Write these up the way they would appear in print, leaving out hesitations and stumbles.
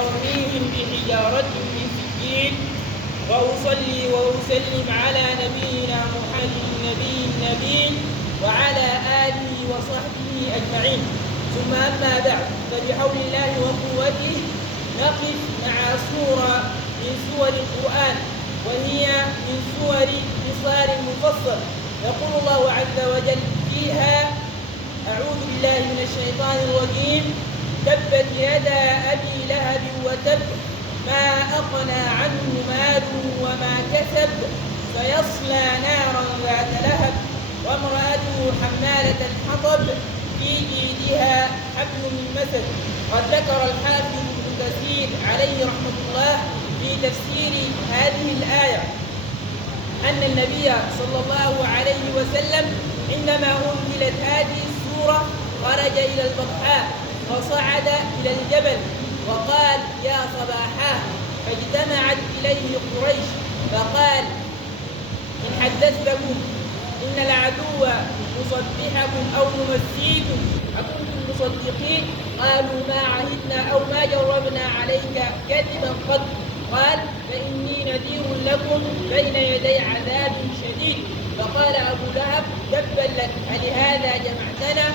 ترميهم بحجارة من سجيل. وأصلي وأسلم على نبينا محمد النبي وعلى آله وصحبه أجمعين. ثم أما بعد، فبحول الله وقوته نقف مع سورة من سور القرآن، وهي من سور قصار المفصل. يقول الله عز وجل فيها: أعوذ بالله من الشيطان الرجيم. تبت يدا أبي لهب وتب، ما أغنى عنه ماله وما كسب، سيصلى نارا ذات لهب، وامرأته حمالة الحطب، في جيدها حبل من مسد. قد ذكر الحافظ ابن كثير عليه رحمة الله في تفسير هذه الآية أن النبي صلى الله عليه وسلم عندما أنزلت هذه السورة خرج إلى البطحاء وصعد إلى الجبل وقال: يا صباحاه. فاجتمعت إليه قريش فقال: إن حدثتكم إن العدو مصبحكم أو ممسيكم أكنتم مصدقين؟ قالوا: ما عهدنا أو ما جربنا عليك كذبا قط. قال: فإني نذير لكم بين يدي عذاب شديد. فقال أبو لهب: تبا لك، ألهذا جمعتنا؟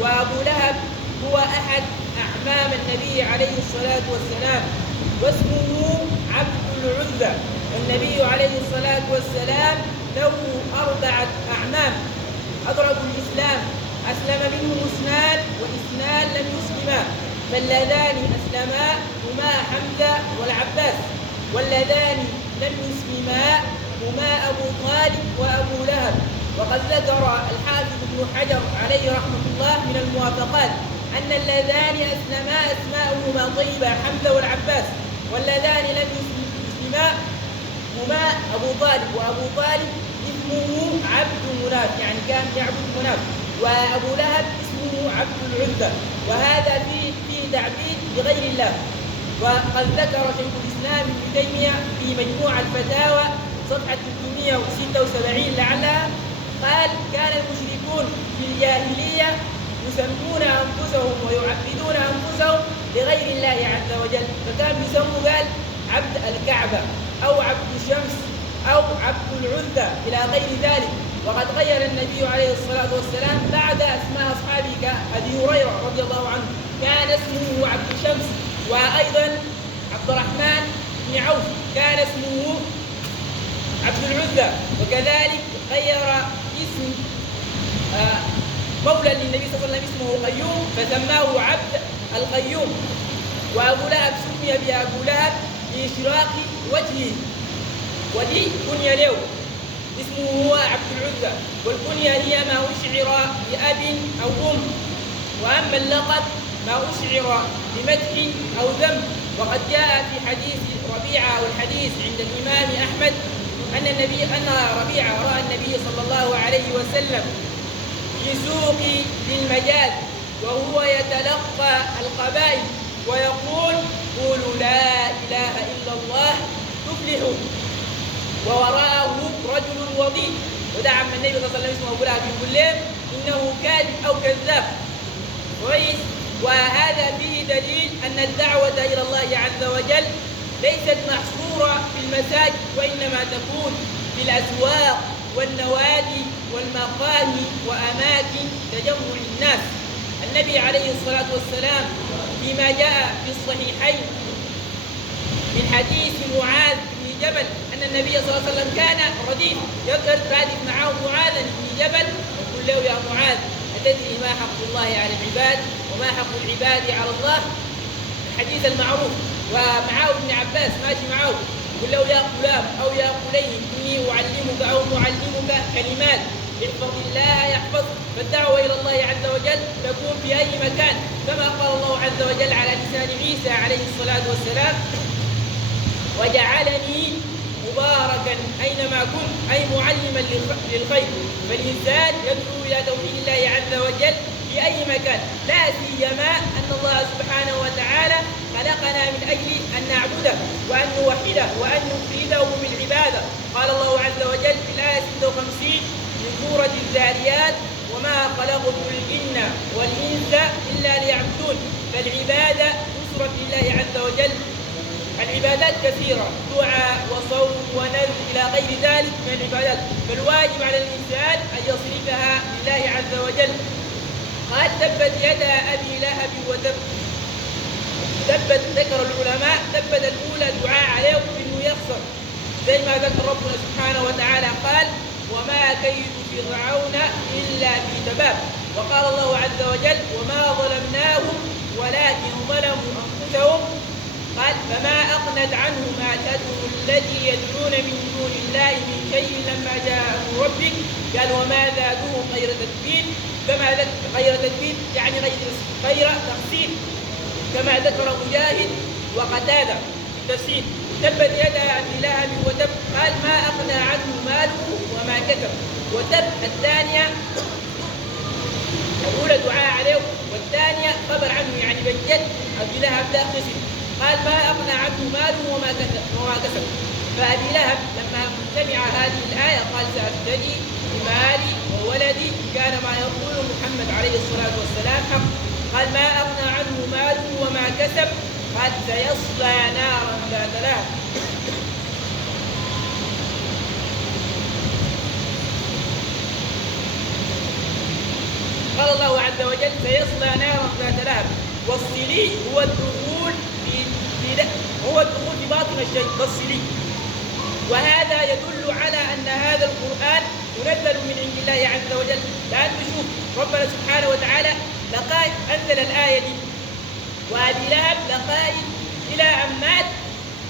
وأبو لهب هو أحد أعمام النبي عليه الصلاة والسلام، واسمه عبد العزى. والنبي عليه الصلاة والسلام له 4 أعمام أدركوا الإسلام، أسلم منهم 2 و2 لم يسلما، فاللذان أسلما هما حمزة والعباس، واللذان لم يسلما هما أبو طالب وأبو لهب. وقد ذكر الحافظ ابن حجر عليه رحمة الله من الموافقات أن اللذان أسلما أسماؤهما طيبة، حمزة والعباس، واللذان لم يسلما هما أبو طالب، وأبو طالب اسمه عبد مناف، يعني كان يعبد مناف، وأبو لهب اسمه عبد العزى، وهذا فيه تعبيد لغير الله. وقد ذكر شيخ الإسلام ابن تيمية في مجموع الفتاوى صفحة 376 لعلها قال: كان المشركون في الجاهلية يسمون أنفسهم ويعبدون أنفسهم لغير الله عز وجل، فكان يسموا قال عبد الكعبة أو عبد الشمس أو عبد العزى إلى غير ذلك. وقد غير النبي عليه الصلاة والسلام بعد أسماء أصحابه كأبي هريرة رضي الله عنه كان اسمه عبد الشمس، وأيضا عبد الرحمن بن عوف كان اسمه عبد العزى. وكذلك غير اسم مولى للنبي صلى الله عليه وسلم اسمه قيوم فسماه عبد القيوم. وأبو لهب سمي بأبو لهب لإشراق وجهه، ودي كنية له، اسمه هو عبد العزى، والكنية هي ما أشعر بأب أو أم، وأما اللقب ما أشعر بمدح أو ذم. وقد جاء في حديث ربيعة، والحديث عند الإمام أحمد، أن ربيعة رأى النبي صلى الله عليه وسلم في سوق للمجاز وهو يتلقى القبائل ويقول: قولوا لا إله إلا الله تفلحوا. ووراءه رجل وضيء، ودعا من النبي صلى الله عليه وسلم اسمه أبو لهب يقول له إنه كاذب أو كذاب. كويس. وهذا فيه دليل أن الدعوة إلى الله عز وجل ليست محصورة في المساجد، وإنما تكون في الأسواق والنوادي والمقاهي وأماكن تجمع الناس. النبي عليه الصلاة والسلام فيما جاء في الصحيحين من حديث معاذ بن جبل أن النبي صلى الله عليه وسلم كان رديف يرادف معه معاذ بن جبل يقول له: يا معاذ، أتدري ما حق الله على العباد وما حق العباد على الله؟ الحديث المعروف. ومعه ابن عباس ماشي معه يقول له: يا غلام أو يا غليم، إني أعلمك أو معلمك كلمات، احفظ الله يحفظك. فالدعوة إلى الله عز وجل تكون في أي مكان، كما قال الله عز وجل على لسان عيسى عليه الصلاة والسلام: وجعلني مباركا أينما كنت، أي معلما للخير. فالإنسان يدعو إلى توحيد الله عز وجل في أي مكان، لا سيما أن الله سبحانه وتعالى خلقنا من أجل أن نعبده وأن نوحده وأن نفرده بالعبادة. قال الله عز وجل في الآية 56 من سورة الذاريات: وما خلقت الجن والإنس إلا ليعبدون. فالعبادة نصرة لله عز وجل العبادات كثيرة، دعاء وصوم ونذر إلى غير ذلك من العبادات، فالواجب على الإنسان أن يصرفها لله عز وجل. قال تبت يدا أبي لهب وتب. تبت ذكر العلماء تبت الأولى الدعاء عليه إنه يخسر، زي ما ذكر ربنا سبحانه وتعالى قال وما كيد فرعون إلا في تباب. وقال الله عز وجل وما ظلمناهم ولكن ظلموا أنفسهم. قال فما أغنت عنهم آلهتهم التي يدعون من دون الله من شيء لما جاء أمر ربك. قال وما زادوهم غير تتبيب. كما ذكر غير تتبيب يعني غير تقسيم، كما ذكر مجاهد وقتادة في التفسير. تبت يدا أبي لهب وتب. قال ما أغنى عنه ماله وما كسب. وتب الثانية الأولى دعاء عليه والثانية خبر عنه يعني بجد أبي لهب لا قسم. قال ما أغنى عنه ماله وما كسب. فأبي لهب لما سمع هذه الآية قال سأفتدي بمالي وولدي كان ما يقول محمد عليه الصلاة والسلام حق. قال ما أغنى عنه ماله وما كسب. قال سيصلى نارا ذات لهب. قال الله عز وجل سيصلى نارا ذات لهب. والصلي هو الدخول في باطن الشيء بالصلي. وهذا يدل على أن هذا القرآن منزل من عند الله عز وجل، لأن نشوف ربنا سبحانه وتعالى لقائد أنزل الآية دي، وأبي لهب لقائد إلى أن مات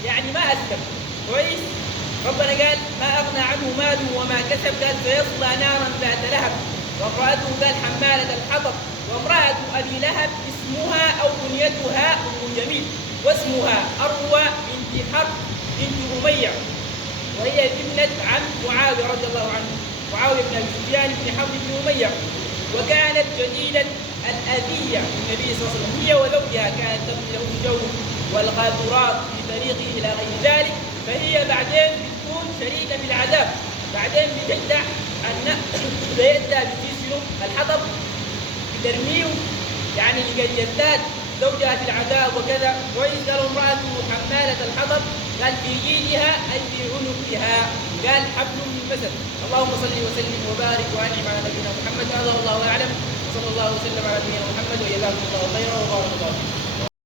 يعني ما أسلم كويس. ربنا قال ما أغنى عنه ماله وما كسب. قال سيصلى نارا ذات لهب. وامرأته قال حمالة الحطب. وامرأة أبي لهب اسمها أو كنيتها أم جميل، واسمها أروى بنت حرب بنت أمية، وهي ابنة عم معاوية رضي الله عنه، معاوية بن أبي سفيان بن حرب بن أمية. وكانت جديدة الأذية للنبي صلى الله عليه وسلم، هي وزوجها كانت تبني له الجو والغادرات في طريقه إلى غير ذلك. فهي بعدين بتكون شريكة في العذاب، بعدين بتدع أن بيدها بتسلم الحطب بترميه يعني لكي يزداد زوجها في العذاب وكذا. وإذ قال امرأته حمالة الحطب قال في جيدها أي في عنقها قال حبل من مسد. اللهم صل وسلم وبارك وأنعم على نبينا محمد. هذا والله أعلم، وصلى الله وسلم على نبينا محمد، وجزاكم الله خيرا وبارك الله فيكم.